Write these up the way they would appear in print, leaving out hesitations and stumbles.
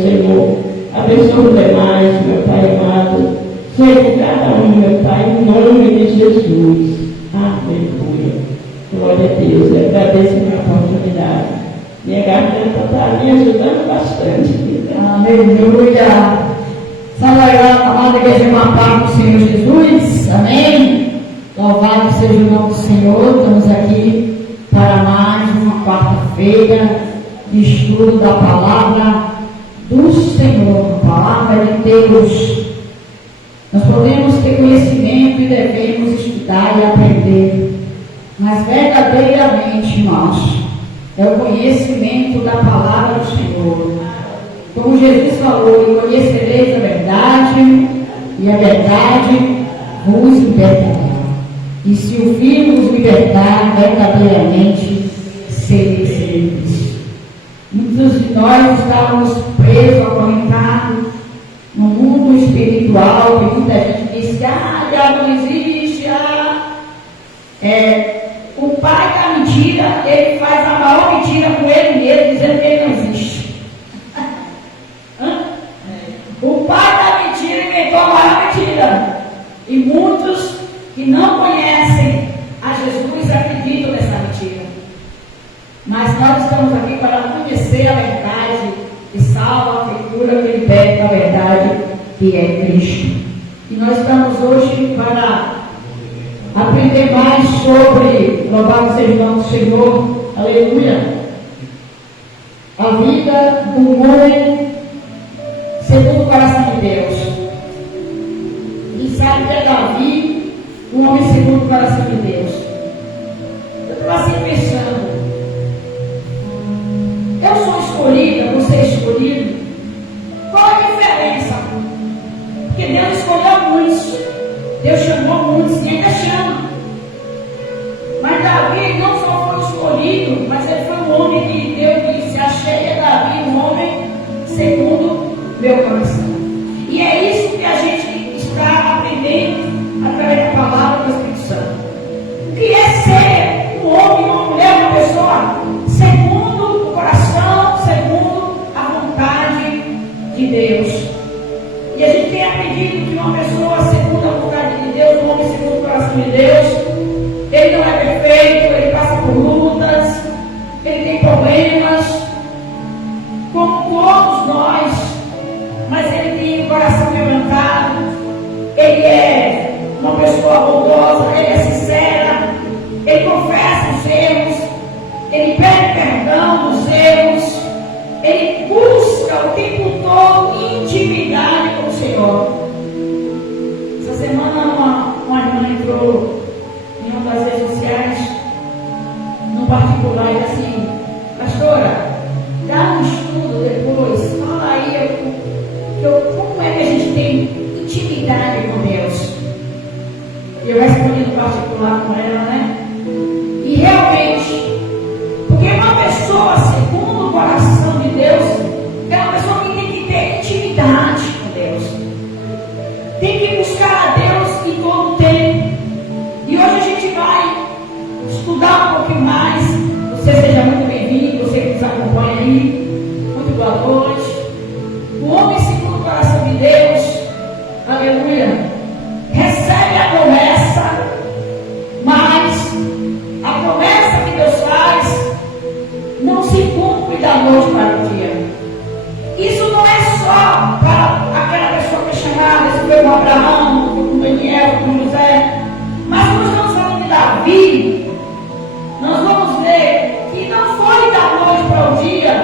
Senhor, abençoe os demais, meu Pai amado. Seja cada um, meu Pai, em nome de Jesus. Aleluia. Glória a Deus. Eu agradeço a minha oportunidade. Minha garganta está me ajudando bastante. Aleluia. Salve, amada igreja, uma paz do Senhor Jesus. Amém. Louvado seja o nome do Senhor. Estamos aqui para mais uma quarta-feira de estudo da palavra do Senhor, a palavra de Deus. Nós podemos ter conhecimento e devemos estudar e aprender, mas verdadeiramente, irmãos, é o conhecimento da palavra do Senhor. Como Jesus falou, e conhecereis a verdade, e a verdade vos libertará. E se o Filho vos libertar, verdadeiramente sereis livres. Muitos de nós estávamos presos, acorrentados no mundo espiritual, que muita gente diz que diabo não existe, o pai da mentira, ele faz a maior mentira com ele mesmo, dizendo que ele não existe. O pai da mentira inventou a maior mentira. E muitos que não conhecem a Jesus acreditam nessa mentira. Mas nós estamos aqui para conhecer a verdade que salva, que cura, que liberta a verdade que é Cristo. E nós estamos hoje para aprender mais sobre, louvado seja o nome do Senhor, aleluia, a vida do homem segundo o coração de Deus. E sabe que é Davi, um homem segundo o coração de Deus. Eu estava assim pensando, eu sou escolhida, você é escolhido. Qual é a diferença? Porque Deus escolheu muitos, Deus chamou muitos e ainda chama. Mas Davi não só foi escolhido, mas ele foi um homem que Deus disse: achei a Davi um homem segundo meu coração. E é isso que a gente está aprendendo através da palavra do Espírito Santo. O que é ser um homem, uma mulher, uma pessoa segundo o coração, segundo a vontade de Deus. E a gente tem aprendido que uma pessoa segundo a vontade de Deus, um homem segundo o coração de Deus, ele não é perfeito, ele passa por lutas, ele tem problemas, como todos nós, mas ele tem o coração quebrantado, ele é uma pessoa bondosa, ele é sincera, ele confessa os erros, ele pede perdão dos erros, ele busca o tempo todo intimidade com o Senhor. Essa semana uma irmã entrou em uma das redes sociais, no particular, e assim: pastora, dá um estudo depois, fala aí como é que a gente tem intimidade com Deus. E eu respondi no particular com ela, né? E realmente, porque uma pessoa segundo o coração de Deus é uma pessoa que tem que ter intimidade com Deus, tem que buscar a Deus em todo o tempo. E hoje a gente vai estudar um pouquinho mais. Você seja muito bem-vindo, você que nos acompanha aí, muito boa noite. O homem segundo o coração de Deus, aleluia, recebe a promessa, mas a promessa que Deus faz não se cumpre da noite para o dia. Isso não é só para aquela pessoa que é chamada, isso foi com Abraão, foi com Daniel, foi com José, mas nós estamos falando de Davi. Nós vamos ver que não foi da noite para o dia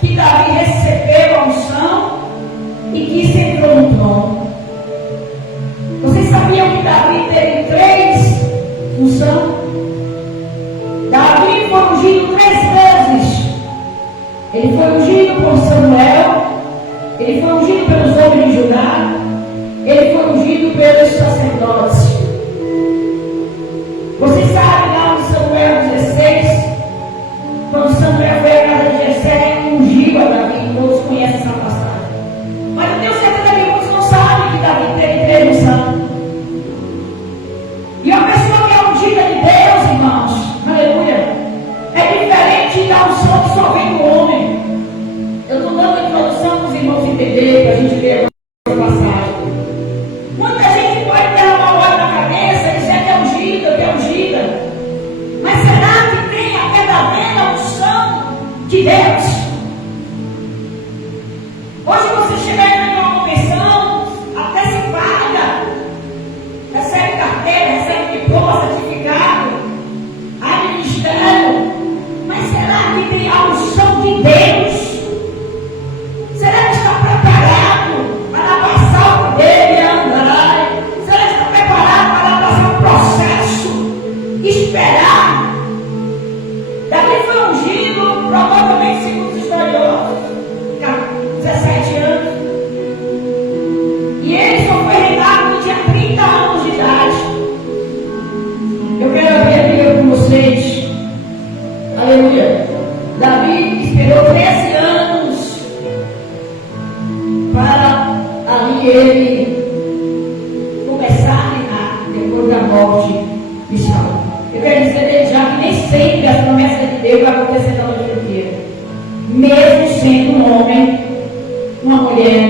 que Davi recebeu a unção e que se entrou no trono. Vocês sabiam que Davi teve 3 unções? Davi foi ungido 3 vezes. Ele foi ungido por Samuel, ele foi ungido pelos homens de Judá, ele foi ungido pelos sacerdotes. entender, para a gente ver a passagem. Muita gente pode derramar óleo na cabeça e dizer que é ungida, que é ungida. Mas será que tem a verdadeira unção de Deus? Hoje você chega em uma convenção, até se paga, recebe carteira, recebe diploma, certificado, há ministério. Mas será que tem a unção de Deus? Será que está preparado para passar o poder e andar? Será que está preparado para passar o processo? Esperar? Davi foi ungido, provavelmente, segundo os historiadores, 17 anos. E ele só foi reinado quando tinha 30 anos de idade. Eu quero abrir a Bíblia com vocês. Aleluia. Davi esperou 13 anos para ali ele começar a reinar depois da morte de Saul. Eu quero dizer desde já que nem sempre as promessas de Deus vão acontecer da noite inteira. Mesmo sendo um homem, uma mulher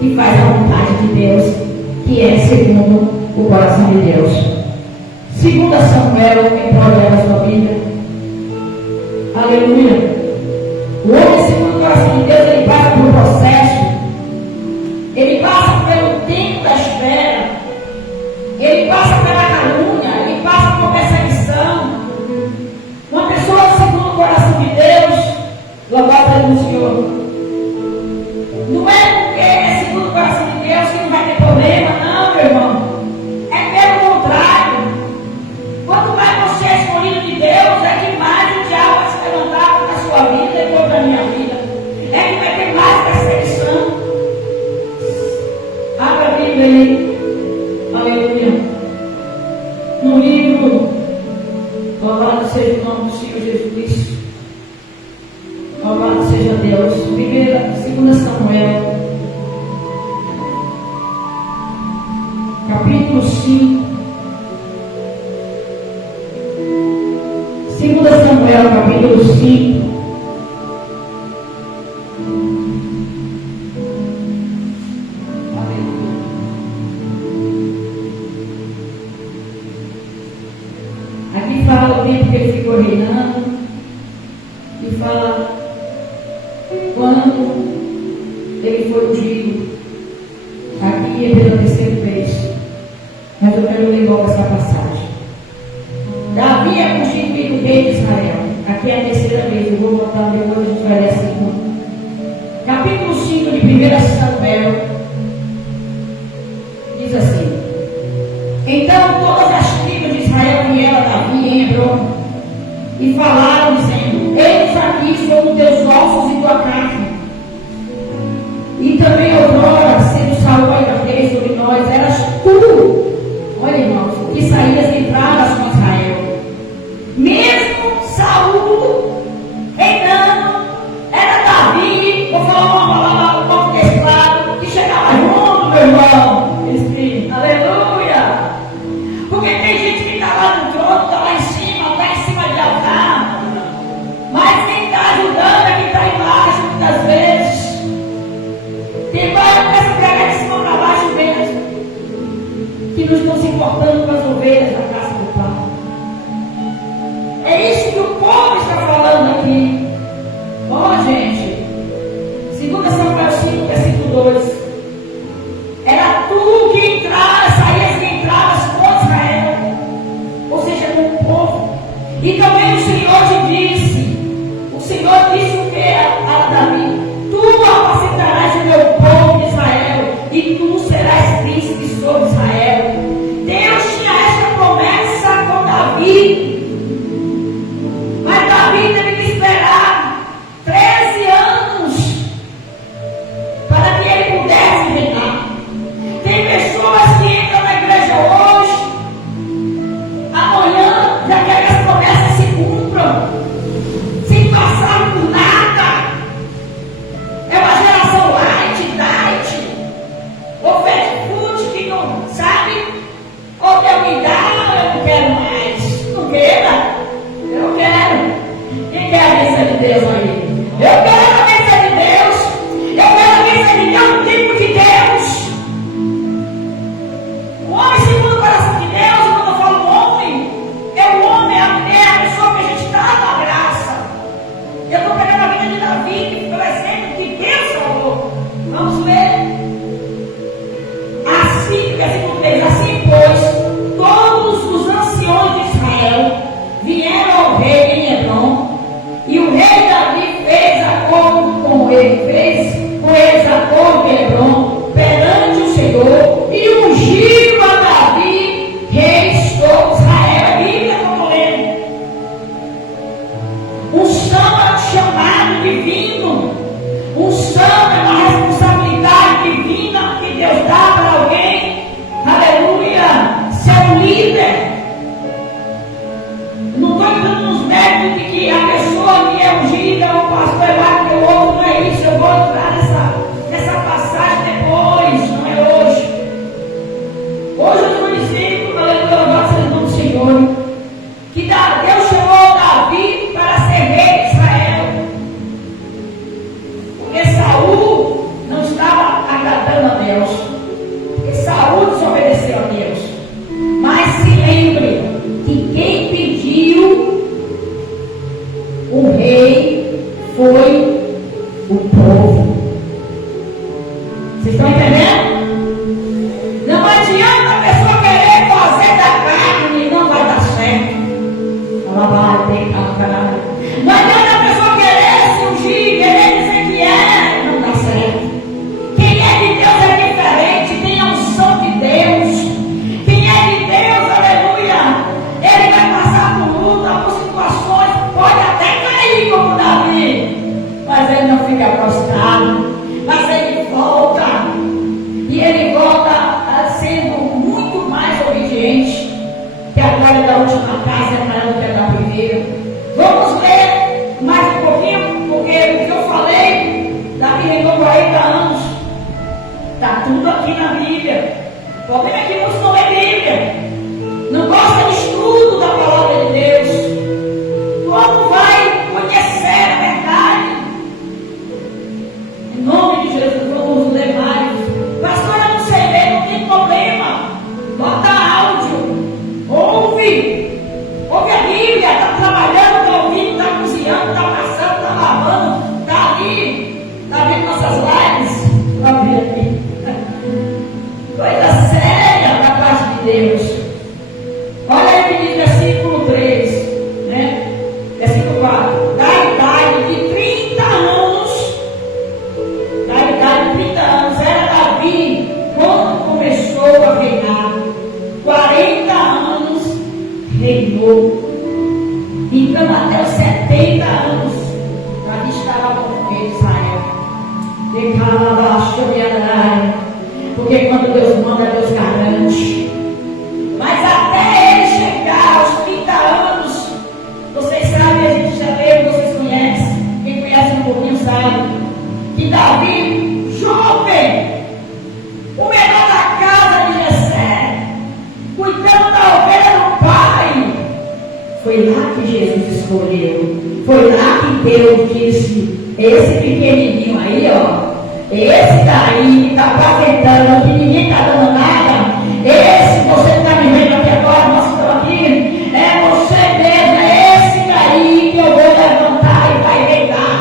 que faz a vontade de Deus, que é segundo o coração de Deus. 2 Samuel, quem pode ler a sua Bíblia? Aleluia. O homem segundo o coração de Deus, ele passa por um processo, ele passa pelo tempo da espera, ele passa pela calúnia, ele passa por perseguição. Uma pessoa segundo o coração de Deus, louvado seja o Senhor. Não é porque é segundo o coração de Deus que não vai ter problema, não, meu irmão. É pelo contrário. Quanto mais você é escolhido de Deus, é que mais o diabo vai se levantar contra a sua vida e contra a minha vida. É que vai ter mais perseguição. Abra a Bíblia aí. Aleluia. No livro, louvado seja o nome do Senhor Jesus Cristo. Louvado seja Deus. 2 Samuel, capítulo 5. 2 Samuel, capítulo 5. Aqui fala o tempo que ele ficou reinando. E fala quando ele foi ungido. Aqui é pela terceira vez. Mas eu quero ler logo essa passagem. Davi é constituído rei de Israel. Aqui é a terceira vez. Eu vou botar depois, a gente vai ler a segunda. Capítulo 5 de 1 Samuel diz assim: Então todas as tribos de Israel vieram a Davi em Hebron e falaram, dizendo: Eis aqui somos teus ossos e tua carne. E também outrora, sendo Saul ainda rei sobre nós, eras tu, olha irmãos, que saías e entradas com Israel. Mesmo Saul reinando, era Davi, vou falar uma palavra um pouco mesclado, que chegava junto, meu irmão. Aleluia! Porque tem gente que está lá no trono, está lá em cima de altar, mas quem está ajudando é quem está embaixo, muitas vezes. Tem várias começam a pegar de cima para baixo mesmo, que não estão se importando com as ovelhas da casa do Pai. É isso que o povo está falando aqui. Ó, gente, 2 Samuel 5, versículo 2. Era tu que entravas, saías que entravas com Israel, ou seja, com o povo. E também o Senhor disse o que a Davi: Tu apacentarás o meu povo de Israel, e tu serás príncipe sobre Israel. Deus tinha esta promessa Vocês estão entendendo? Não adianta a pessoa querer fazer da carne, não vai dar certo. Ela vai ter carne. Não adianta a pessoa querer se ungir, querer dizer que é, não dá certo. Quem é de Deus é diferente, tem a unção de Deus. Quem é de Deus, aleluia, ele vai passar por luta, por situações, pode até cair como Davi, mas ele não fica prostrado, mas ele volta, e ele volta sendo muito mais obediente, que a glória da última casa é maior do que a da primeira. Vamos ler mais um pouquinho, porque o que eu falei, Davi reinou 40 anos, está tudo aqui na Bíblia. O problema é que muitos não lê Bíblia, não gosta de estudo da palavra de Deus. Como vai conhecer a verdade? Em nome de Jesus, vamos ler mais. Pastor, eu não sei ler, não tem problema. Bota áudio, ouve a Bíblia, está trabalhando, está ouvindo, está cozinhando, está passando, está lavando, está ali, está vendo nossas lives. Está vendo aqui. Coisa séria da parte de Deus. Olha aí que diz versículo 3, né? Versículo 4. Da idade de 30 anos, era Davi quando começou a reinar. 40 anos reinou. Então até os 70 anos, Davi estava com o rei de Israel. Porque quando Deus manda, Deus garante. Mas até ele chegar aos 30 anos, vocês sabem, a gente já leu, vocês conhecem, quem conhece um pouquinho sabe, que Davi, jovem, o menor da casa de Jessé, cuidando da ovelha do pai, foi lá que Jesus escolheu, foi lá que Deus disse, esse pequenininho aí, ó, esse daí que está apacentando, que ninguém está dando nada, esse você está me vendo aqui agora, mostrando aqui, é você mesmo, é esse daí que eu vou levantar e vai reinar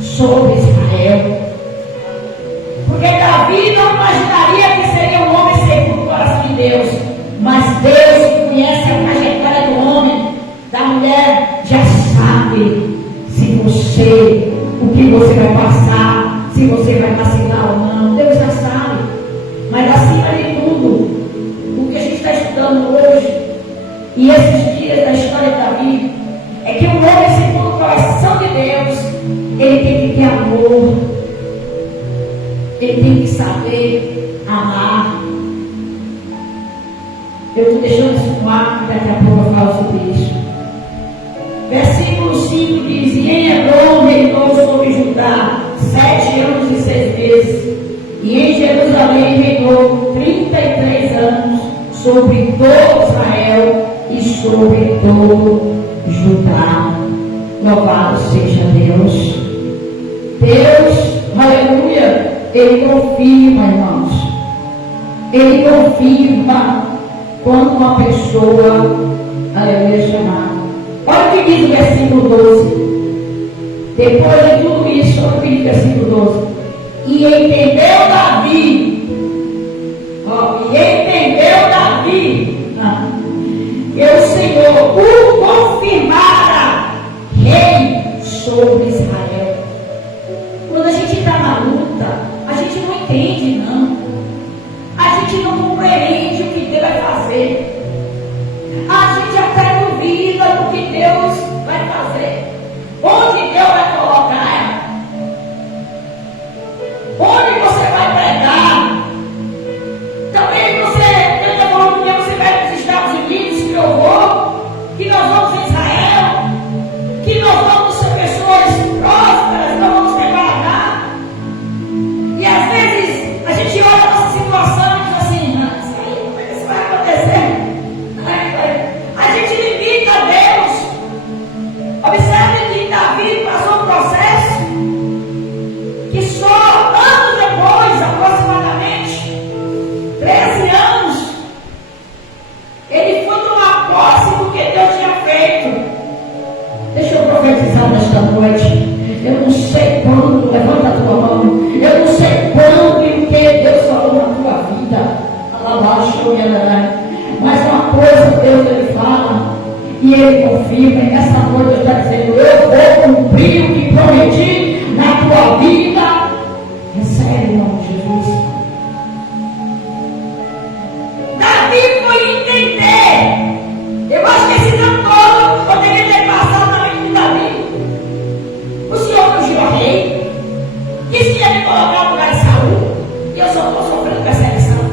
sobre Israel. Porque Davi não imaginaria que seria um homem segundo o coração de Deus, mas Deus que conhece a trajetória do homem, da mulher, já sabe se você, o que você vai passar, se você vai vacilar ou não, Deus já sabe. Mas acima de tudo, o que a gente está estudando hoje, e esses dias da história de Davi, é que o homem segundo o coração de Deus, ele tem que ter amor, ele tem que saber amar. Eu estou deixando isso no ar, que daqui a pouco eu falo sobre isso. Versículo 5 diz, e em Hebron reinou sobre Judá 7 anos e 6 meses, e em Jerusalém reinou 33 anos sobre todo Israel e sobre todo Judá. Louvado seja Deus. Deus, aleluia, Ele confirma, irmãos. Ele confirma quando uma pessoa, aleluia, é chamada. Olha o que diz o versículo 12. Depois de tudo isso, olha o que diz o versículo 12. E entendeu Davi, que o Senhor o confirmara rei sobre Israel. Quando a gente está na luta, a gente não entende, não. A gente não compreende o que Deus vai fazer. A gente até duvida do que Deus vai fazer. Onde Deus vai colocar? Onde você vai pregar? Também Deus está falando que você vai para os Estados Unidos, que eu vou, que nós vamos em Israel, que nós vamos ser pessoas prósperas, nós vamos preparar. E às vezes a gente olha a nossa situação e diz assim, isso aí, como é que isso vai acontecer? A gente limita Deus. Observe que Davi passou Mas uma coisa Deus ele fala e ele confirma, e nessa noite ele está dizendo: eu vou cumprir o que prometi na tua vida. Recebe em nome de Jesus. Davi foi entender. Eu acho que esse tempo todo poderia ter passado na mente de Davi. O Senhor ungiu a rei, disse que ia me colocar no lugar de Saul, e eu só estou sofrendo perseguição.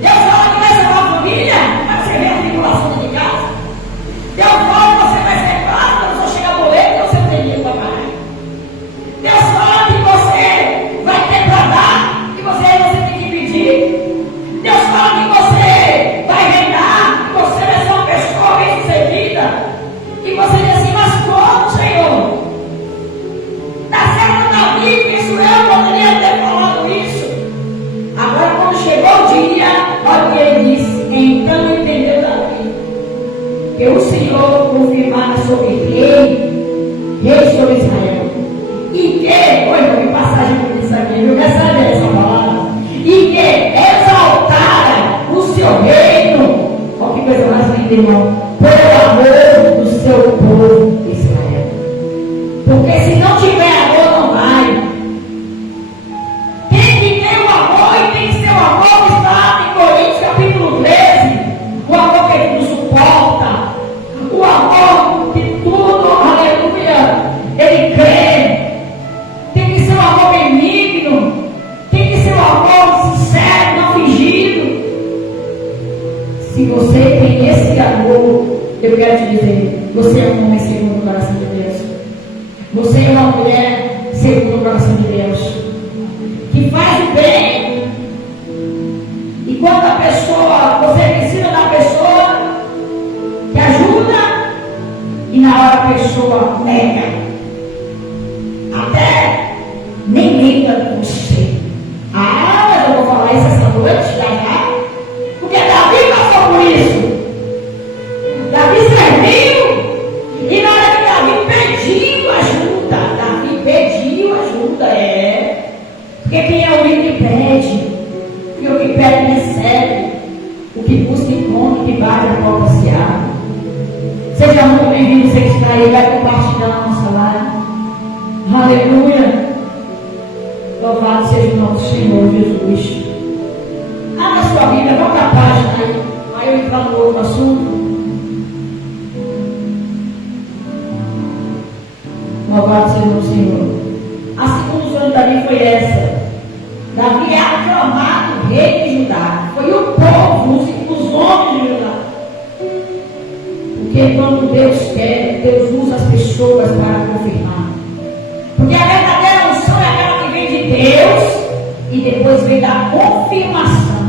Deus fala que vai salvar a família, mas você vê a tribulação de casa. Deus fala que você vai ser claro quando você chegar no boleto, você não tem dinheiro para pagar. Deus fala que você vai ter para dar, que você tem que pedir. Deus fala que você vai reinar, que você vai ser uma pessoa bem-sucedida. E você diz assim: mas como, Senhor? Está certo, Davi, isso eu poderia ter falado isso. Agora, quando chegou o dia, olha o que ele disse: então entendeu Davi que o Senhor confirmara sobre rei sobre Israel, e que, olha, eu vi passagem por isso aqui, eu quero saber essa palavra, e que exaltara o seu reino. Olha que coisa mais linda, irmão, pelo amor do seu povo Israel. Porque se não tiver amor, não vai. Tem que ter o amor, e tem que ser o amor que está em Coríntios capítulo 13. O amor que ele nos suporta. O amor que tudo, aleluia, ele crê. Tem que ser um amor benigno. Tem que ser um amor sincero, não fingido. Se você tem esse amor, eu quero te dizer: você é um homem segundo o coração de Deus. Você é uma mulher segundo o coração de Deus, que faz o bem. E quando a pessoa, você precisa da pessoa que ajuda, e na hora a pessoa nega, até nem lembra de você. Ah, mas eu vou falar isso essa noite, já. Porque Davi passou por isso. Davi serviu, e na hora que Davi pediu ajuda, porque quem é o que pede, e o que pede recebe, o que busca encontra, o que bate a porta se abre. Seja muito bem-vindo, você que está aí, vai compartilhando a nossa live. Aleluia, louvado seja o nosso Senhor Jesus. Abra sua Bíblia, volta a página aí eu entrar no outro assunto. Louvado seja o Senhor. A segunda visão de Davi foi essa. Davi é aclamado rei de Judá. Foi o povo, os homens de Judá. Porque quando Deus quer, Deus usa as pessoas para confirmar. Porque a verdadeira unção é aquela que vem de Deus e depois vem da confirmação.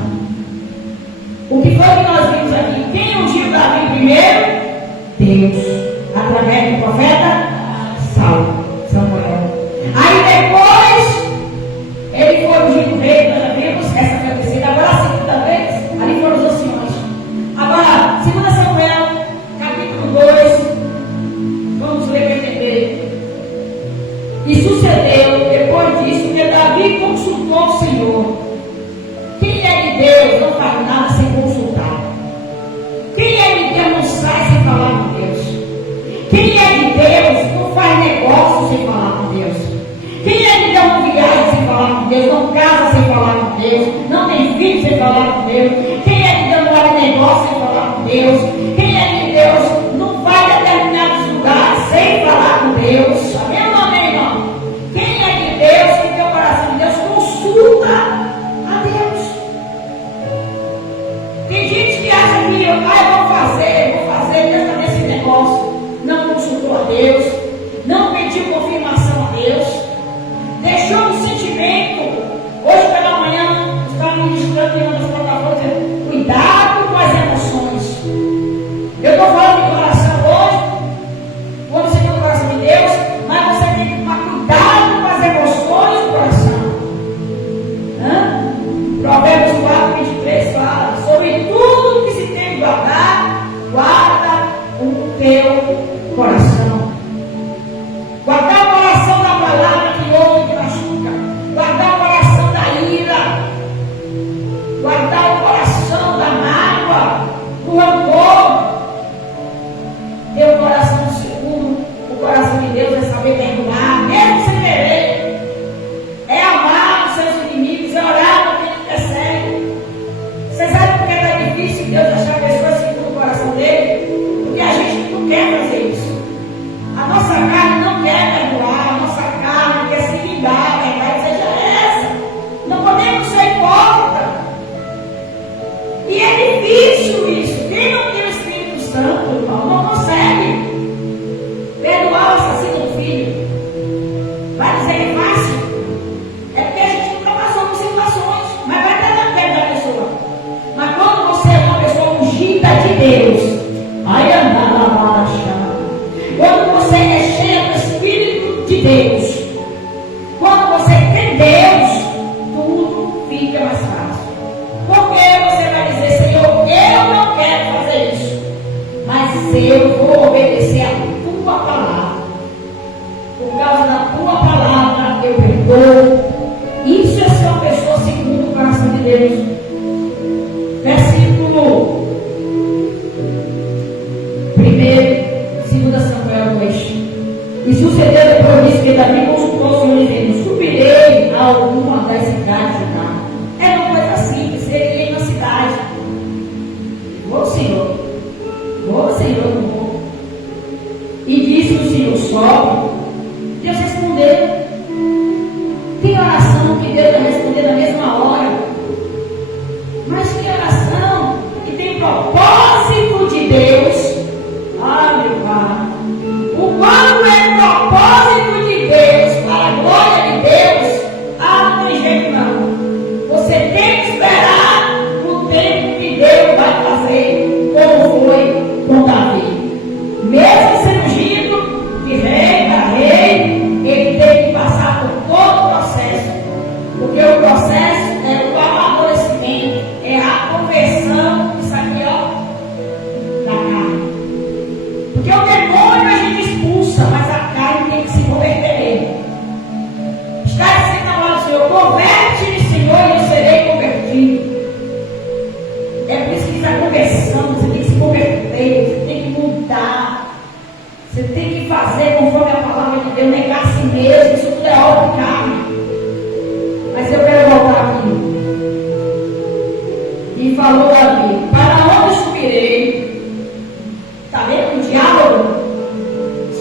O que foi que nós vimos aqui? Quem ungiu Davi primeiro? Deus, através do profeta Samuel. Aí depois ele foi ungido rei, nós já vimos, essa foi a terceira. Agora a segunda vez, ali foram os anciões. Agora, 2 Samuel, capítulo 2, vamos ler para entender. E sucedeu, depois disso, que Davi consultou o Senhor. Quem é de Deus não faz nada sem consultar. Quem é de Deus não sai sem falar com Deus. Quem é de Deus não faz negócio sem falar com Deus. Quem é de Deus não viaja sem falar com Deus, não casa sem falar com Deus, não tem filho sem falar com Deus. Quem é de Deus não vai negócio sem falar com Deus. Quem é de Deus não vai a determinados lugares sem falar com Deus. Amém ou não, amém, irmão? Quem é de Deus, quem tem o coração de Deus, consulta a Deus. Tem gente que acha que eu vou fazer, Deus está nesse negócio. Não consultou a Deus, não pediu confirmação a Deus, deixou um sentimento. Hoje pela manhã, estava ministrando em uma das plataformas, cuidado com as emoções. Deus. Versículo 1, 2 Samuel 2. E sucedeu depois disso que Davi consultou o Senhor, dizendo: subirei a alguma das cidades de Judá. Era uma coisa simples, ele ia em uma cidade. Vou, Senhor, não vou. E disse o Senhor: sobe. Deus respondeu. Tem oração que Deus vai responder na mesma hora. Mas tem oração que tem propósito de Deus. Ah, meu Pai. Quando é propósito de Deus, para a glória de Deus, não tem jeito não. Você tem que esperar o tempo que Deus vai fazer, como foi com Davi. Mesmo sendo ungido de rei para rei, ele teve que passar por todo o processo. Porque o processo é o amadurecimento, é a conversão, isso aqui, ó, da carne. Porque o demônio a gente expulsa, mas a carne tem que se converter nele. Está dizendo na palavra do Senhor: converte-me, Senhor, e eu serei convertido. É por isso que diz a conversão. Você tem que se converter, você tem que mudar, você tem que fazer conforme a palavra de Deus, negar a si mesmo. Isso tudo é obra de carne. Mas eu quero voltar aqui. E falou Davi: para onde subirei? Está vendo o diálogo?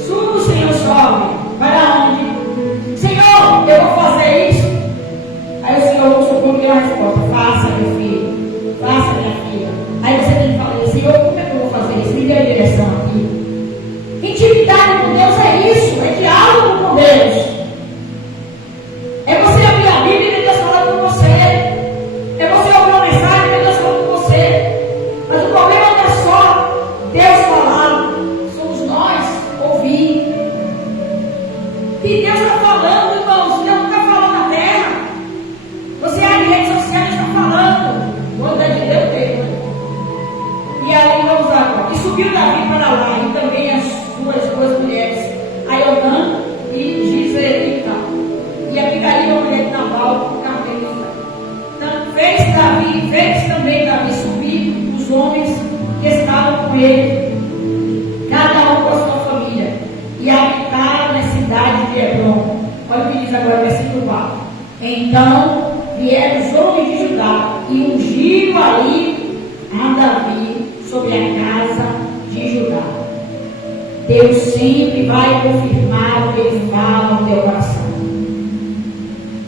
Subo, Senhor, sobe. Para onde? Senhor, eu vou fazer isso. Aí o Senhor não supõe que uma resposta: faça, meu filho, faça, minha filha. Aí você tem que falar: Senhor, como é que eu vou fazer isso? Me dê a direção aqui. Intimidade com Deus é isso, é diálogo com Deus. É você abrir a Bíblia e Deus falando com você. É você ouvir uma mensagem e Deus falando com você. Mas o problema não é só Deus falar, somos nós ouvir. E Deus está falando, irmãos. Deus não está falando na terra. Você abre redes sociais e está falando. Quando é de Deus mesmo. E aí vamos agora. E subiu Davi para lá, e também as suas duas mulheres, Aionã e Giselica. E aqui caiu a mulher de Nabal, Carmelita. Então fez também Davi subir os homens que estavam com ele, cada um com a sua família, e habitaram na cidade de Hebron. Olha o que diz agora o versículo 4. Então vieram os homens de Judá e ungiram ali a Davi sobre a casa de Judá. Deus sempre vai confirmar o que ele fala no teu coração.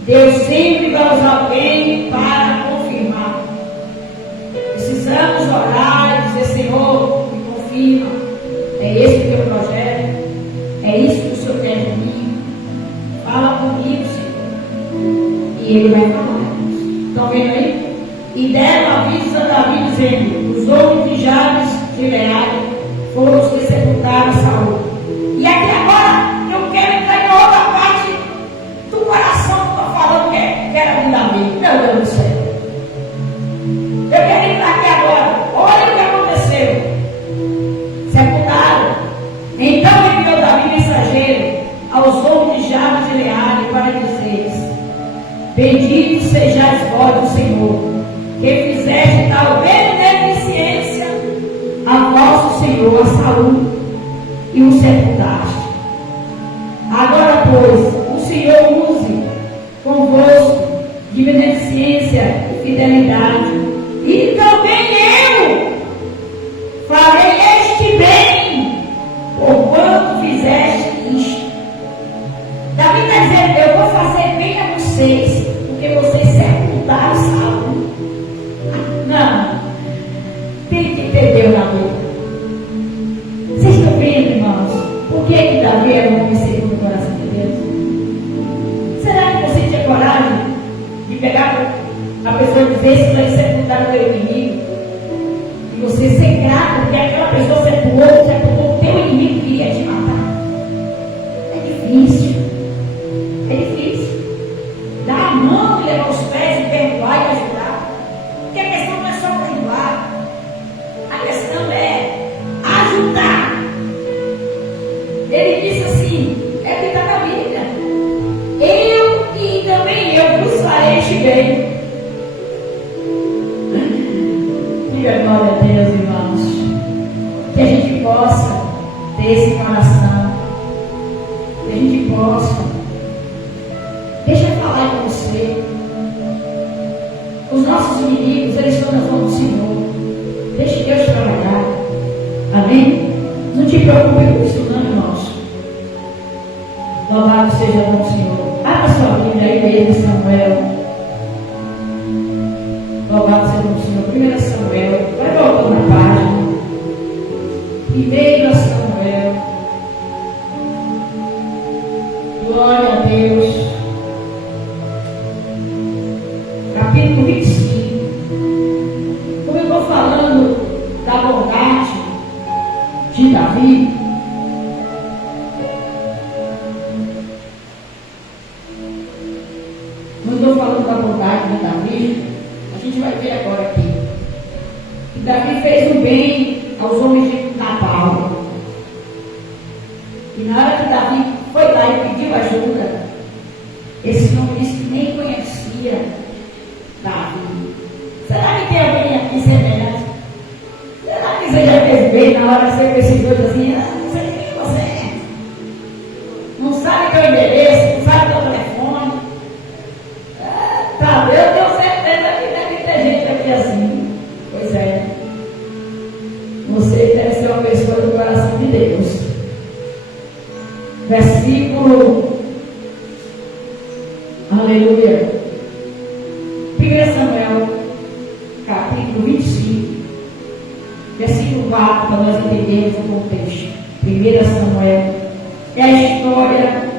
Deus sempre vai usar alguém para confirmar. Precisamos orar e dizer: Senhor, me confirma. É esse o teu projeto? É isso que o Senhor quer de mim? Fala comigo, Senhor. E Ele vai falar. Estão vendo aí? E deram avisos a Davi, dizendo: os homens de Jabes de Gileade foram os que sepultaram Saul. E aqui agora eu quero entrar em outra parte do coração que estou falando, que era de Davi. Meu Deus do céu. Eu quero entrar aqui agora. Olha o que aconteceu. Sepultaram. Então enviou Davi mensageiro aos homens de Jabes de Gileade para dizer-lhes: bendito sejais vós do Senhor, que fizeste tal beneficência a vosso Senhor, a Saul, e o sepultaste. Agora, pois, o Senhor use convosco de beneficência e fidelidade, e também eu farei este bem, porquanto fizeste isto. Davi está dizendo: eu vou fazer bem a vocês, porque vocês sepultaram Saul. Não, tem que ter Deus na boca. Vocês estão vendo, irmãos? Por que Davi era um homem segundo o coração de Deus? Será que você tinha coragem de pegar a pessoa e dizer: se vai sepultar o teu inimigo? E você ser grato, porque aquela pessoa sepultou o teu inimigo que queria te matar. É difícil. É difícil. Dar a mão e levar os pés e perdoar e ajudar. Porque a questão não é só perdoar. A questão é ajudar. Ele disse assim, é que está na Bíblia: eu e também eu vos farei este bem. Os nossos inimigos, eles estão nas mãos do Senhor. Deixe Deus trabalhar. Amém? Não te preocupe com isso, não, irmãos. Louvado seja o bom Senhor. Abra sua Bíblia aí mesmo, Samuel. Louvado seja o bom Senhor. 1 Samuel. Vai voltando na página. 1 Samuel. Glória a Deus. Capítulo 25. Como eu estou falando da bondade de Davi, não estou falando da bondade de Davi, a gente vai ver agora aqui. Davi fez o bem aos homens de Nabal. E na hora que Davi foi lá e pediu ajuda, esse homem disse que nem conhecia Davi. Será que tem alguém aqui semelhante? Será que você já fez bem na hora que você precisou assim? Não sei quem você é. Não sabe que é o endereço, não sabe que é o telefone. Eu tenho certeza que deve ter gente aqui assim. Pois é. Você deve ser uma pessoa do coração de Deus. Versículo. Aleluia. 1 Samuel, capítulo 25, versículo 4, para nós entendermos o contexto. 1 Samuel é a história,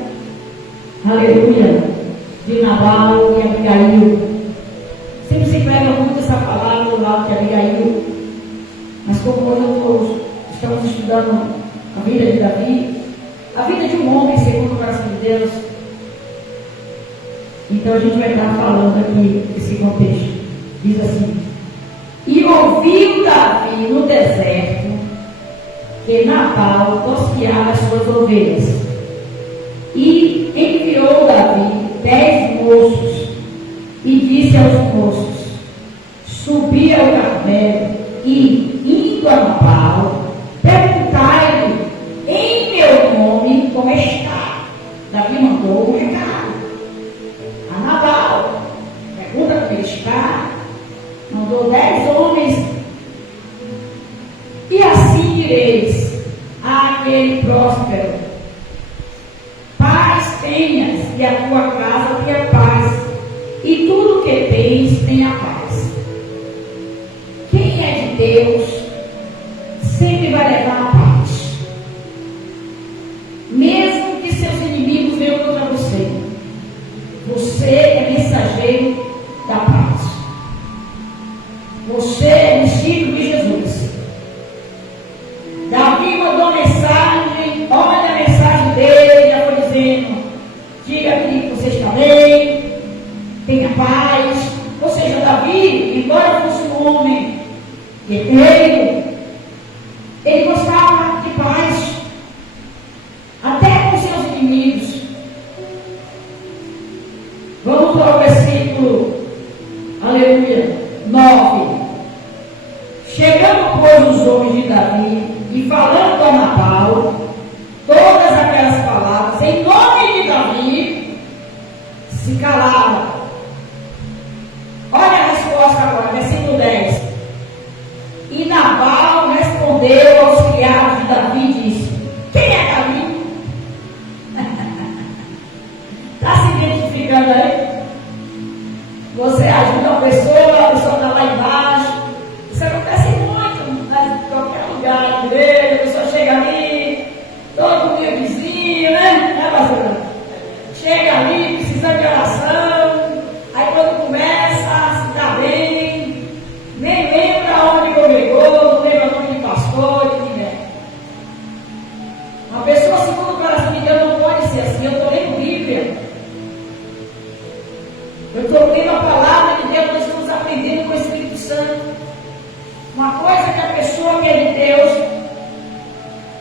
aleluia, de Nabal e Abigail. Sempre se pega muito essa palavra do lado de Abigail, mas como estamos estudando a vida de Davi, a vida de um homem segundo o coração de Deus, então a gente vai estar falando aqui esse contexto. Diz assim: e ouviu Davi no deserto que Nabal tosqueava as suas ovelhas, e enviou Davi 10 moços e disse aos moços: subi ao Carmelo e, indo a Nabal, perguntai-lhe em meu nome como está. Davi mandou um recado a Nabal, pergunta como ele está. Mandou 10 homens. E assim direis àquele próspero: paz tenhas, e a tua casa tenha paz, e tudo que tens tenha paz. Quem é de Deus sempre vai levar a paz, mesmo que seus inimigos venham contra você. Você é mensageiro da paz. Você é discípulo de Jesus. Davi mandou mensagem, olha a mensagem dele, já foi dizendo: diga que você está bem, tenha paz. Ou seja, Davi, embora fosse um homem guerreiro, ele gostava de paz, até com seus inimigos. Vamos para o versículo, aleluia, 9. Chegando, pois, os homens de Davi e falando a Nabal todas aquelas palavras em nome de Davi, se calaram. Olha a resposta agora, versículo 10. E Nabal respondeu aos criados de Davi e disse: quem é Davi? Está se identificando aí? Você ajuda a pessoa está lá embaixo. Isso acontece muito em qualquer lugar, igreja, a pessoa chega ali, todo mundo é vizinho, né? Pastor? Chega ali, precisando de oração, aí quando começa a se dar bem, nem lembra onde congregou, não lembra o nome de pastor, de quem é. Uma pessoa segundo o coração de Deus não pode ser assim. Eu estou lendo Bíblia. Eu estou lendo a palavra de Deus, nós estamos aprendendo com o Espírito Santo. Uma coisa que a pessoa que é de Deus.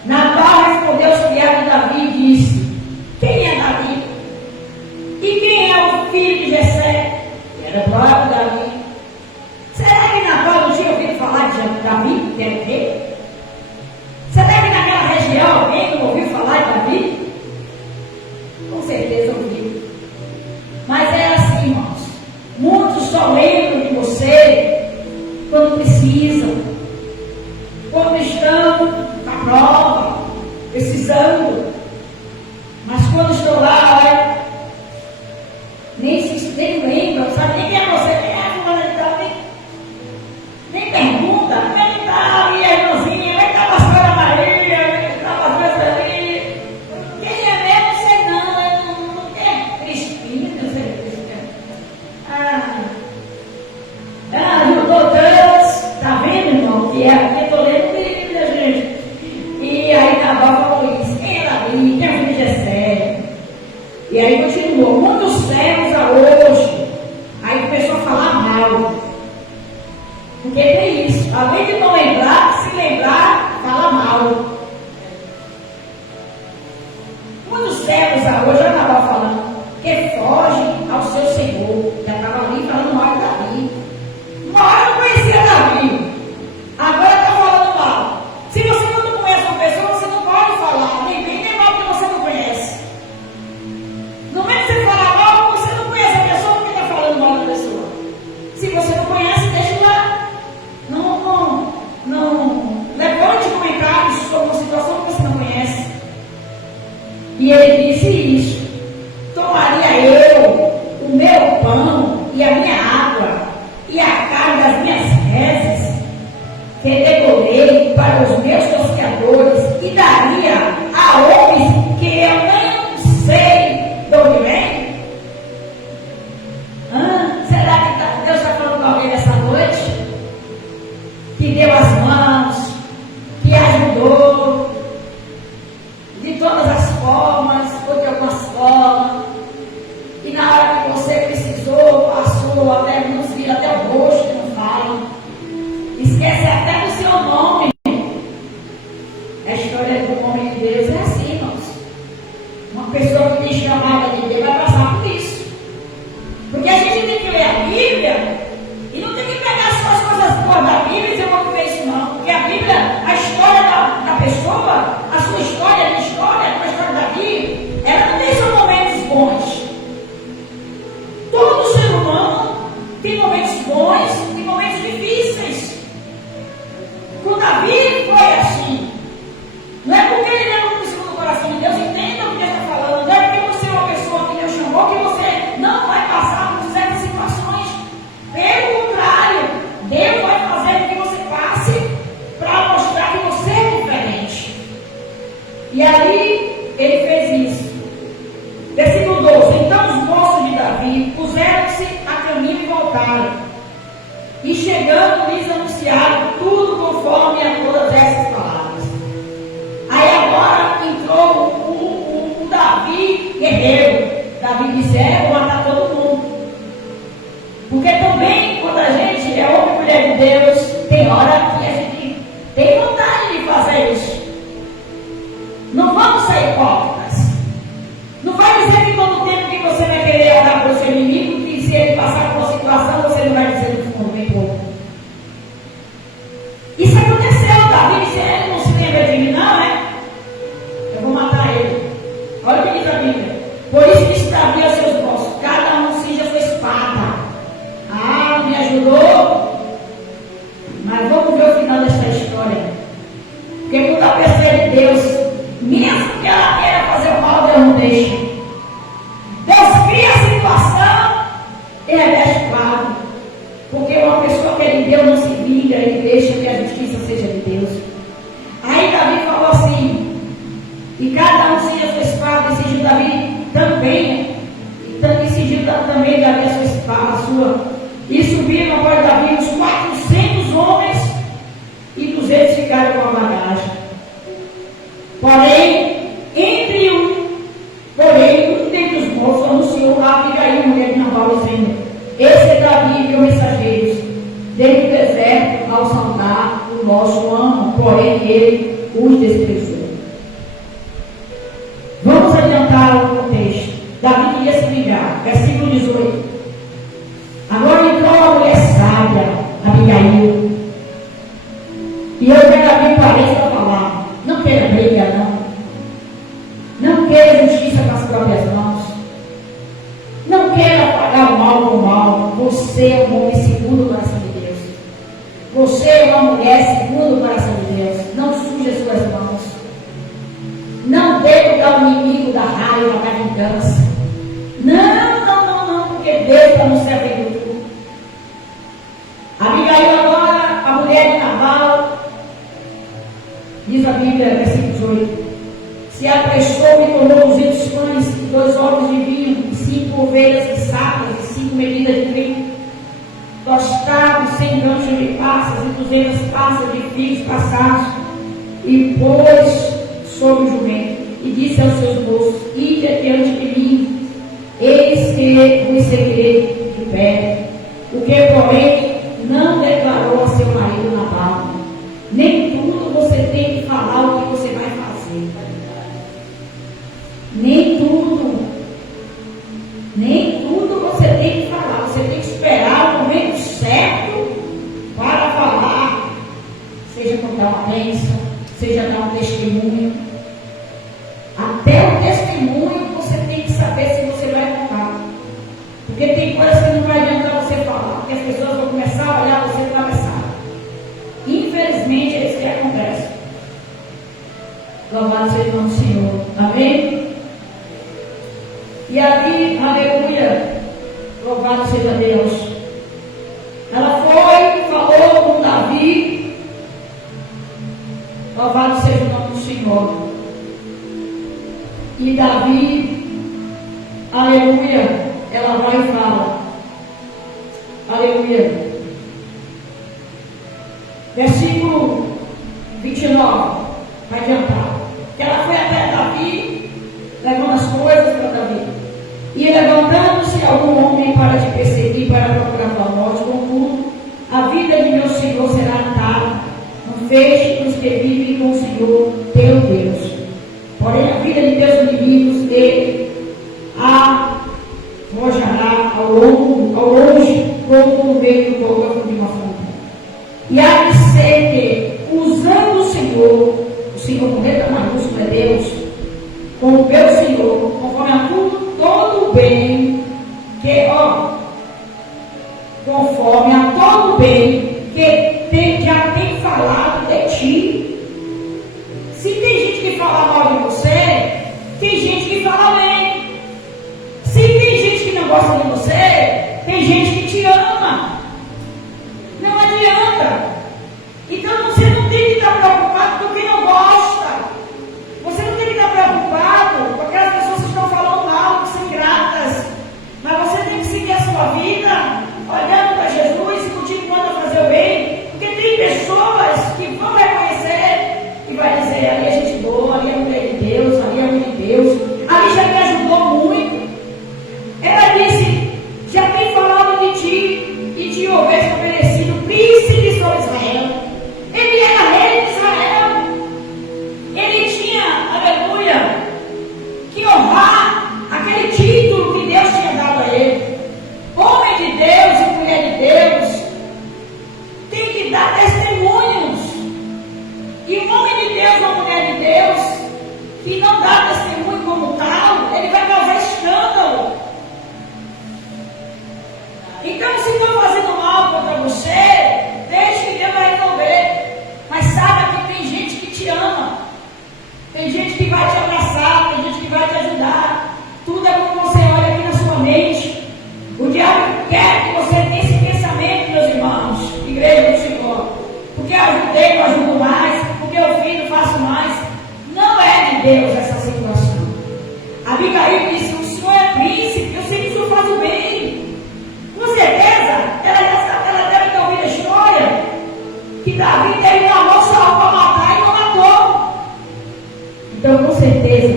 Nabal respondeu aos criados de Davi e disse: quem é Davi? E quem é o filho de Jessé? Que era o próprio Davi. Será que Nabal não tinha ouvido falar de Davi? Que era o quê? Será que naquela região alguém não ouviu falar de Davi? Com certeza ouviu. Mas é assim, irmãos. Muitos só lembram de você você quando precisa, quando estão na prova, precisando. Mas quando estou lá, olha, nem lembra, sabe nem quem é você, nem é a fulana de tal, nem pergunta, como é que está, e a irmãzinha, como é que está a pastora Maria, como é que está a pastora ali? Quem é mesmo, não sei não é Cristina, não sei Cristina. Ajudou Deus, tá vendo, irmão? Que é aqui, estou lendo o livro da gente. E aí Nabal falou isso, quem é Davi, quem é o filho de Jessé? E aí continuou, muitos servos a hoje. Aí começou a falar mal. Porque tem isso, além de não lembrar, se lembrar, fala mal. Muitos servos a hoje, olha Nabal falando, que fogem ao seu Senhor. Já estava ali falando mal de Davi. Uma hora eu conhecia Davi, agora está falando mal. Se você não conhece uma pessoa, você não pode falar, nem bem nem mal, porque você não conhece. No meio que você fala mal, você não conhece a pessoa, porque está falando mal da pessoa. Se você não conhece, deixa lá. Não levante comentários sobre uma situação que você não conhece. E ele disse isso: tomaria eu o meu pão e a minha água e a carne das minhas reses, que degolei para os meus tosqueadores, e daria a homens que eu não sei de onde vem? Será que Deus está falando com alguém nessa noite? Que deu as mãos, que ajudou, de todas as formas, ou de algumas formas, e na hora que você precisou, passou, até nos vira até o rosto, que não fala, esquece até do seu nome. A história do homem de Deus é assim, irmãos. Uma pessoa que tem chamada de Deus vai passar por isso. Porque a gente tem que ler a Bíblia e não tem que pegar só as coisas boas da Bíblia e dizer, eu vou ver isso não. Porque a Bíblia, a história da pessoa, a sua história, a minha história, a história da Bíblia, ela não tem só momentos bons. Todo ser humano tem momentos bons e momentos difíceis. Com Davi foi assim. Não é porque ele lembra do segundo coração de Deus, entenda o que ele está falando. Não é porque você é uma pessoa que Deus chamou que você não vai passar por certas situações. Pelo contrário, Deus vai fazer com que você passe para mostrar que você é diferente. E aí, ele fez isso. Versículo 12. Então os moços de Davi puseram-se a caminho e voltaram. E chegando, lhes anunciaram tudo conforme a todas essas palavras. Aí agora entrou o Davi guerreiro. Davi disse, vou matar todo mundo. Porque também, quando a gente é homem e mulher de Deus, tem hora que a gente tem vontade de fazer isso. Não vamos ser hipócritas. Não vai dizer que todo tempo que você vai querer orar para o seu inimigo, que se ele passar por uma situação, você não vai dizer no fundo, bem pouco. Isso aconteceu, Davi disse, ele não se lembra de mim, não, é? Eu vou matar ele. Olha o que diz a Bíblia. Por isso disse Davi aos seus moços, cada um cinja a sua espada. Me ajudou. Mas vamos ver o final dessa história. Porque quando a pessoa é de Deus, mesmo que ela queira fazer o mal, Deus não deixa. Deus cria a situação e reveste claro. Porque uma pessoa que é de Deus não se vinga e deixa que a justiça seja de Deus. Aí Davi falou assim, e cada um cinja a sua espada, e cingiu Davi também, e cingiu também Davi a sua espada, a sua. E subiram após Davi uns 400 homens, e 200 ficaram com a bagagem. Porém, um dentre os moços anunciou a Abigail, mulher de Nabal, dizendo, esse é Davi e meus mensageiros, desde o deserto ao saudar o nosso amo, porém ele os desprezou. Vamos adiantar o contexto. Davi queria se vingar. Versículo 18. Agora entrou uma mulher sábia, Abigail. E eu quero Davi parece para falar. Não queira briga, não. Não queira justiça com as próprias mãos. Não queira pagar o mal com o mal. Você é um homem segundo o coração Você é uma mulher segundo o coração de Deus. Não suje as suas mãos. Não dê lugar ao inimigo da raiva, da vingança. Não, porque Deus está no céu vendo tudo. Abigail agora, a mulher de Nabal, diz a Bíblia, versículo 18: se apressou e tomou 200 pães, 2 ovos de vinho, 5 ovelhas de sacas, e 5 medidas de trigo, tostados, 100 ganchos de passas, e 200 passas de figos passados, e pôs sobre o jumento, e disse aos seus moços: ide diante de mim, eis que vos seguirei de pé. O que, porém, não declarou a seu marido Nabal. Nem tudo você tem que falar o que você vai fazer. Nem tudo você tem que falar. Você tem que esperar o momento certo para falar. Seja contar uma bênção, seja dar um testemunho. Até o testemunho você tem que saber se você vai contar. Porque tem coisas que não vai adiantar você falar, porque as pessoas vão começar a olhar você atravessado. Infelizmente é isso que acontece. Louvado seja o nome do Senhor. Amém? E ali, aleluia, louvado seja Deus. Ela foi, falou com Davi. Louvado seja o nome do Senhor. E Davi, aleluia, ela vai e fala. Aleluia. Versículo 29, vai adiantar. Que ela foi até Davi, levando as coisas para Davi. E levantando-se algum homem para te perseguir, para procurar tua morte, contudo, a vida de meu Senhor será atada. Não feche os que vivem com o Senhor, teu Deus. Porém, a vida de teus inimigos ele arrojará ao longe, como no meio do fogo de uma fonte. E há de ser que, usando o Senhor com letra maiúscula é Deus, com o meu Senhor, conforme a todo o bem que, conforme a todo o bem que já tem falado de ti. Se tem gente que fala mal de você, tem gente que fala bem. Se tem gente que não gosta de você, tem gente que te ama. Não adianta. Então você não tem que estar preocupado com quem não gosta. Você não tem que estar preocupado com aquelas pessoas que estão falando mal, que são ingratas. Mas você tem que seguir a sua vida, olhando para Jesus e continuando a fazer o bem. Porque tem pessoas que vão reconhecer e vai dizer: ali é gente boa, ali é mulher de Deus, ali é homem de Deus, ali já me ajudou muito. Ela disse: já tem falado de ti e te houver estabelecido príncipe sobre Israel. Ele era rei de Israel. Ele tinha, aleluia, que honrar aquele título que Deus tinha dado a ele. Homem de Deus e mulher de Deus tem que dar testemunhos. E um homem de Deus ou uma mulher de Deus que não dá testemunho como tal, ele vai causar escândalo. Então, se estão fazendo mal contra você, deixe que Deus vai resolver. Mas saiba que tem gente que te ama. Tem gente que vai te abraçar, tem gente que vai te ajudar. Tudo é como você olha aqui na sua mente. O diabo quer que você tenha esse pensamento, meus irmãos, igreja do Senhor. Porque eu ajudei, eu ajudo mais. Porque eu fiz, eu faço mais. Não é de Deus essa situação. Abigail disse: o Senhor é príncipe, eu sei que o Senhor faz o bem. Com certeza, ela deve ter ouvido a história que Davi teve uma mão só para matar e não matou. Então, com certeza,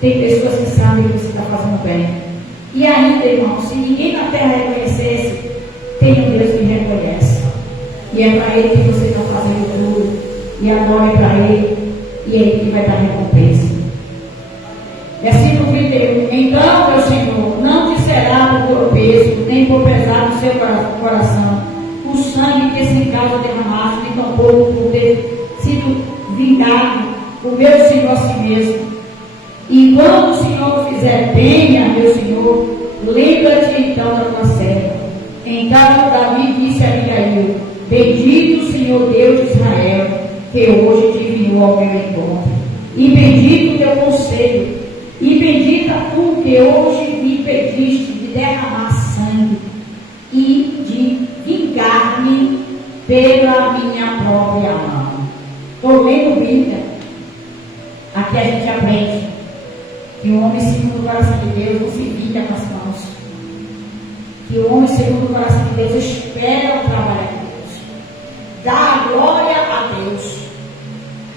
tem pessoas que sabem que você está fazendo bem. E ainda, irmão, se ninguém na terra reconhecesse, tem um Deus que reconhece. E é para Ele que você está fazendo tudo. E adore para Ele. E é Ele que vai dar recompensa. Versículo 31. Então, meu Senhor, não te será por tropeço, nem por pesar no seu coração o sangue que se causa derramado, nem tampouco por ter sido vingado o meu Senhor a si mesmo. E quando o Senhor fizer bem a meu Senhor, lembra-te então da tua serva. Então Davi disse a Abigail: bendito Senhor Deus de Israel, que hoje te enviou ao meu encontro. E bendito o teu conselho, e bendita tu que hoje me pediste de derramar sangue e de vingar-me pela minha própria mão. Estou lendo Bíblia. Aqui a gente aprende que o homem segundo o coração de Deus não se vinga com as mãos. Que o homem segundo o coração de Deus espera o trabalho de Deus. Dá a glória a Deus.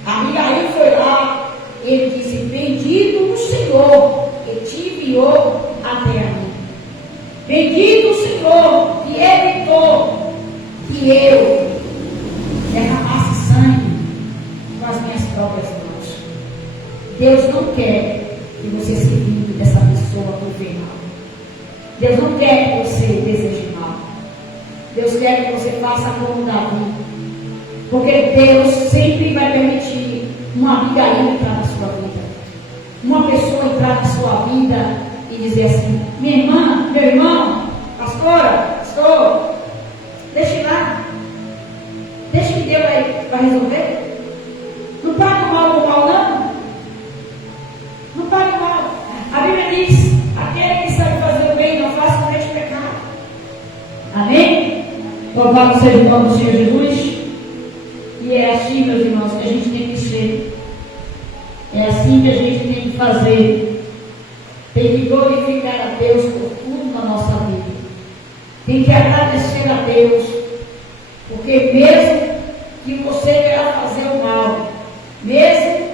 Abigail foi lá, ele disse: bendito o Senhor que te enviou até a mim. Bendito o Senhor que evitou que eu derramasse sangue com as minhas próprias mãos. Deus não quer que você se vingue dessa pessoa por ver mal. Deus não quer que você deseje mal. Deus quer que você faça como Davi. Porque Deus sempre vai permitir uma Abigail entrar na sua vida. Uma pessoa entrar na sua vida e dizer assim: minha irmã, meu irmão, pastora, pastor, deixa eu lá. Deixa que Deus vai resolver. Não paga o mal com o mal, não. Não paga o mal. A Bíblia diz: aquele que sabe fazer o bem não faz com este pecado. Amém? Louvado seja o nome do Senhor Jesus. E é assim, meus irmãos, que a gente tem que ser. É assim que a gente tem que fazer. Tem que glorificar a Deus por tudo na nossa vida. Tem que agradecer a Deus. Porque mesmo que você queira fazer o mal, mesmo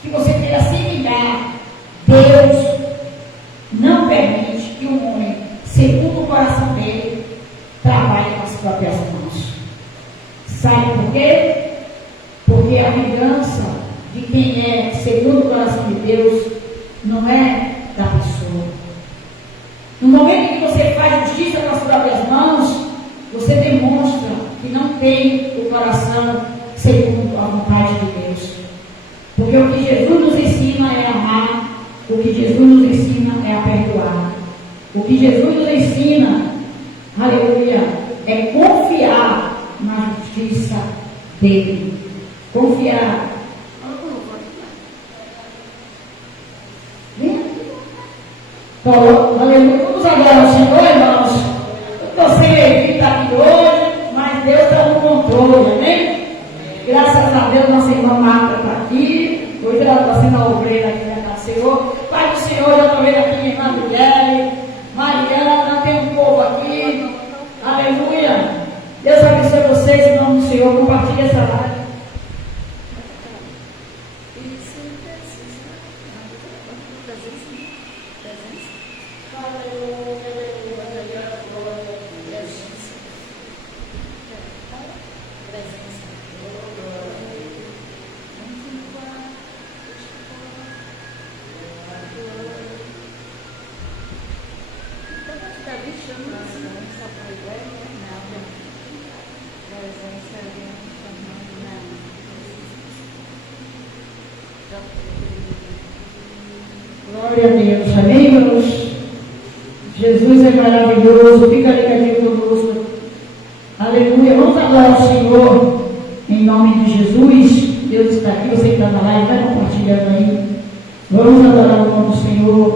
que você queira se vingar, Deus não permite que um homem, segundo o coração dele, trabalhe com as próprias mãos. Sabe por quê? Porque a vingança de quem é segundo o coração de Deus não é da pessoa. No momento que você faz justiça com as próprias mãos, você demonstra que não tem o coração segundo a vontade de Deus. Porque o que Jesus nos ensina é amar, o que Jesus nos ensina é a perdoar. O que Jesus nos ensina, aleluia, é confiar na justiça dele. Confiar. Aleluia. Vamos agora ao Senhor, irmãos. Você está aqui hoje, mas Deus está no controle, amém? Graças a Deus, nossa irmã Marta está aqui. Hoje ela está sendo a obreira aqui na casa do Senhor. Pai do Senhor, eu estou vendo aqui minha irmã Guilherme, Mariana, tem um povo aqui. Aleluia. Deus abençoe vocês em nome do Senhor. Compartilhe essa live. Glória a Deus, amém, irmãos? Jesus é maravilhoso, fica ligadinho conosco. Aleluia, vamos agora ao Senhor, em nome de Jesus. Deus está aqui, você que está na live, vai compartilhando aí. Vamos adorar o nome do Senhor.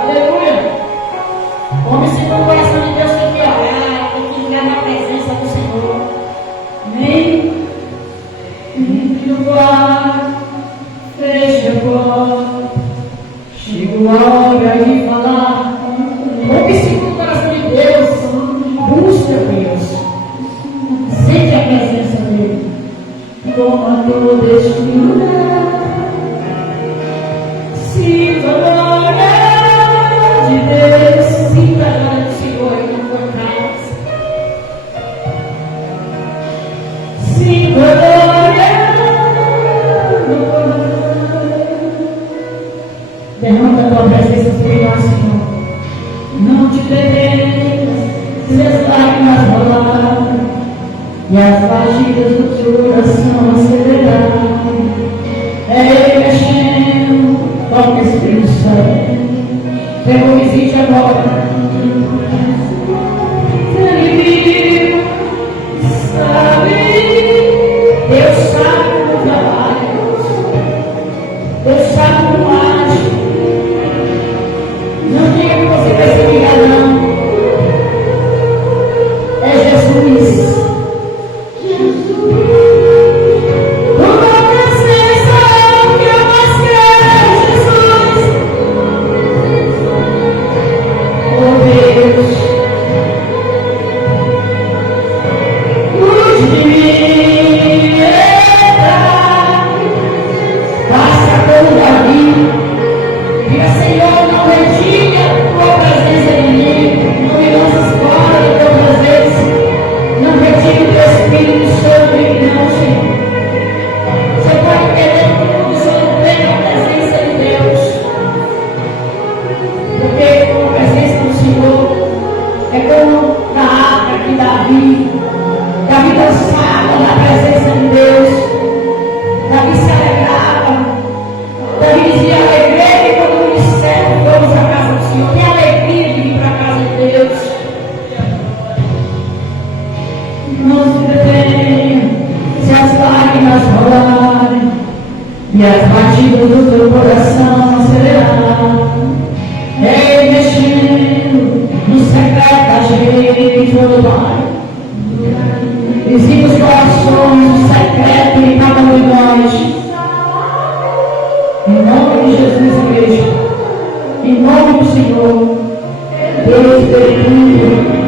Aleluia. Homem segundo o coração de Deus tem que orar, tem que entrar na presença do Senhor. Amém? Entre o quarto, feche a porta, chegou a hora de falar. Homem segundo o coração de Deus, busca Deus, sente a presença dele. Toma todo este lugar, sinta a glória de Deus, sinta a glória do Senhor aí na tua casa, sinta a glória do Pai. Derrama a tua presença sobre nós, Senhor. Não te detenhas, se as lágrimas rolarem e as batidas do teu coração aceleraram. É Ele mexendo, toca Espírito Santo. Eu visite agora. Ele viu como na arca que Davi dançava na presença de Deus. Davi se alegrava. Davi dizia: alegrei quando me disseram vamos à casa do Senhor. Que alegria de vir para a casa de Deus. Irmãos, se as lágrimas rolarem e as batidas do teu coração acelerarem, ei, mexendo no secreto da gente, meu Pai. Visita os corações do secreto em cada um de nós. Em nome de Jesus, igreja. Em nome do Senhor. Deus perdoe.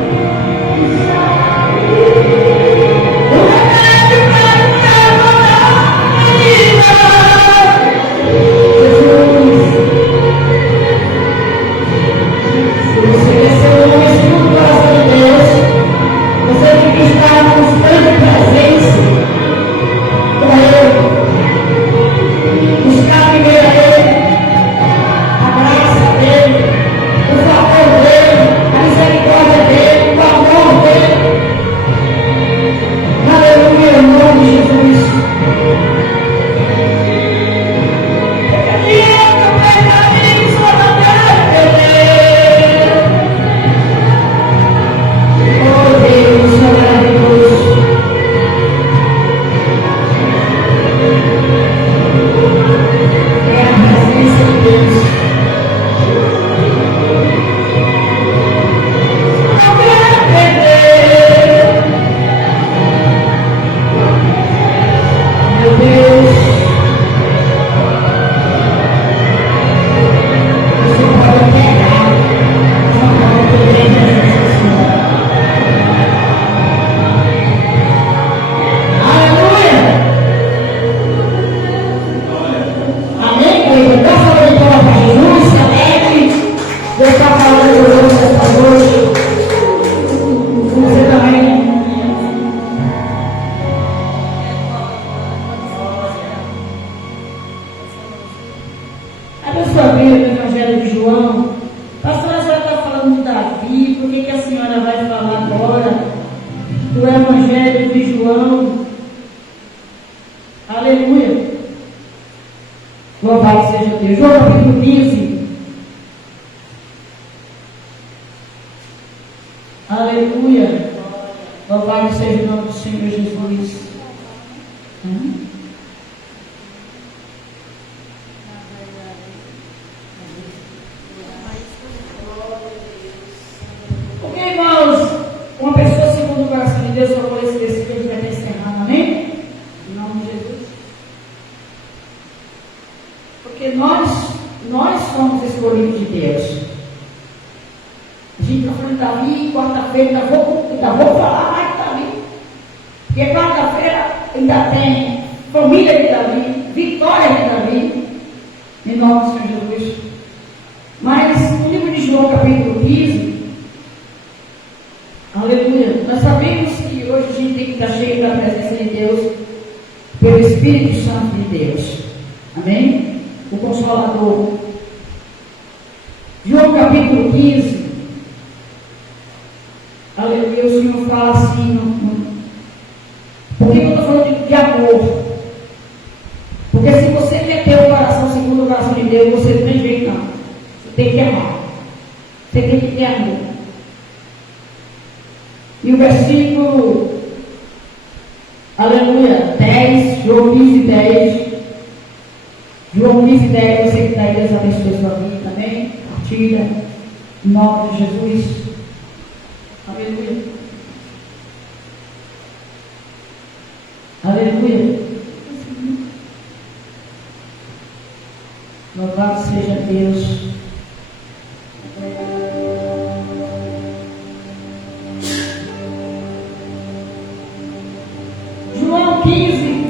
João 15,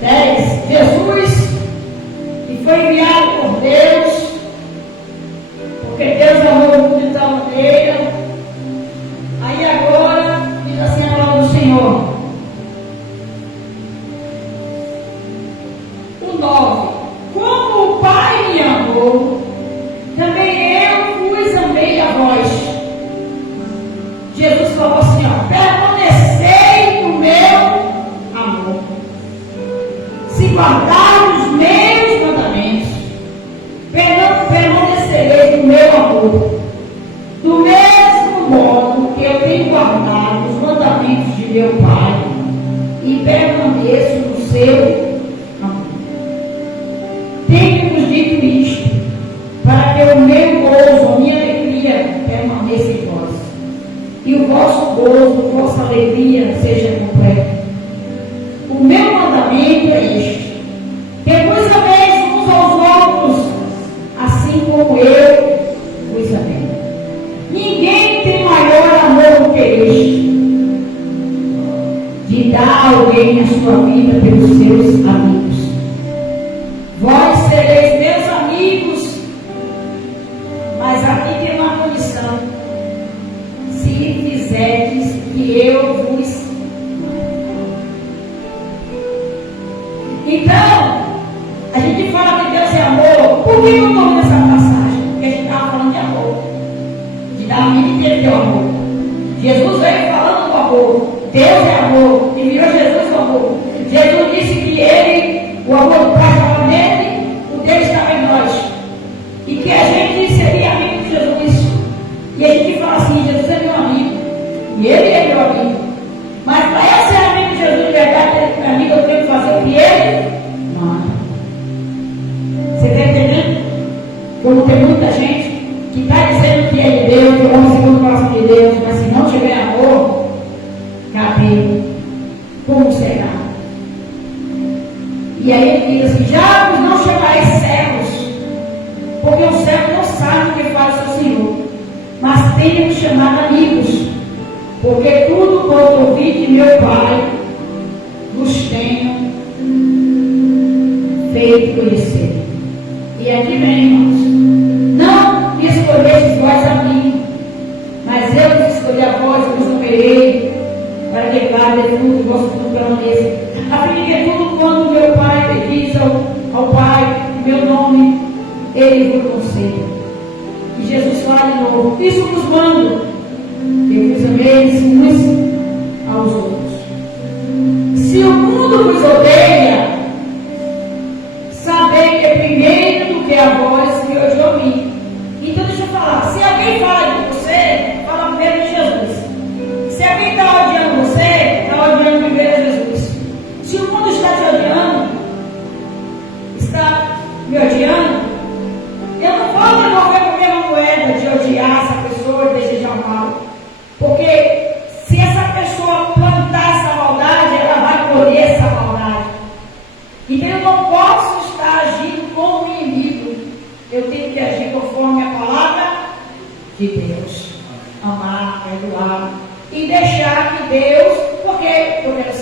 10. Jesus, que foi enviado por Deus, porque Deus amou o mundo de tal maneira. Aí agora diz assim a palavra do Senhor. O 9. Como o Pai me amou, Jesus falou assim, ó, permanecei no meu amor. Se guardar os meus mandamentos, permanecereis no meu amor. Do mesmo modo que eu tenho guardado os mandamentos de meu Pai e permaneço no seu amor. Tenho-vos dito isto, para que o meu gozo, a minha alegria permaneça em vós, e o vosso gozo, a vossa alegria seja completa. O meu mandamento é este, que vos ameis uns aos outros, assim como eu vos amei. Ninguém tem maior amor do que este, de dar alguém a sua vida pelos seus amigos. Vós sereis meus amigos, mas aqui tem uma condição: se fizerdes que eu vos amo. Então, a gente fala que Deus é amor. Por que eu estou nessa passagem? Porque a gente estava falando de amor, de dar a vida inteira de amor. Jesus veio falando do amor. Deus é amor, e virou Jesus o amor. Jesus disse que ele, o amor do Pai estava nele, o dele estava em nós. E que a gente seria amigo de Jesus. E a gente fala assim, Jesus é meu amigo, e ele é meu amigo. Mas para eu ser amigo de Jesus de verdade, ele é meu amigo, eu tenho que fazer o que ele manda. Você está entendendo? Como tem muita gente que está dizendo que é de Deus, que é o segundo o coração de Deus, mas se não tiver amor, cadê? Como será? E aí ele diz assim, já vos não chamareis servos, porque o servo não sabe o que faz o seu senhor, mas tenho chamado amigos, porque tudo quanto ouvi de meu Pai vos tenho feito conhecer. E aqui vem, irmãos, não me escolhestes vós a mim, mas eu vos escolhi a vós, eu vos nomeei, para que guardem fruto, vosso fruto permaneça, a fim de que tudo quanto meu Pai pedis ao Pai, em meu nome, ele vos conceda. E Jesus fala de novo, isso vos mando, que vos ameis uns aos outros. Se o mundo vos odeia, sabei que é primeiro do que a vós que hoje ouvi. Então deixa eu falar, se alguém fala de você, fala primeiro de Jesus. Se alguém está odiando você, está odiando primeiro Jesus. Se o mundo está te odiando, está me odiando, eu não vou devolver com a mesma moeda de odiar essa pessoa e desejar mal. Porque se essa pessoa plantar essa maldade, ela vai colher essa maldade. Então eu não posso estar agindo como inimigo. Eu tenho que agir conforme a palavra de Deus. Amar, perdoar. E deixar que Deus, porque eu quero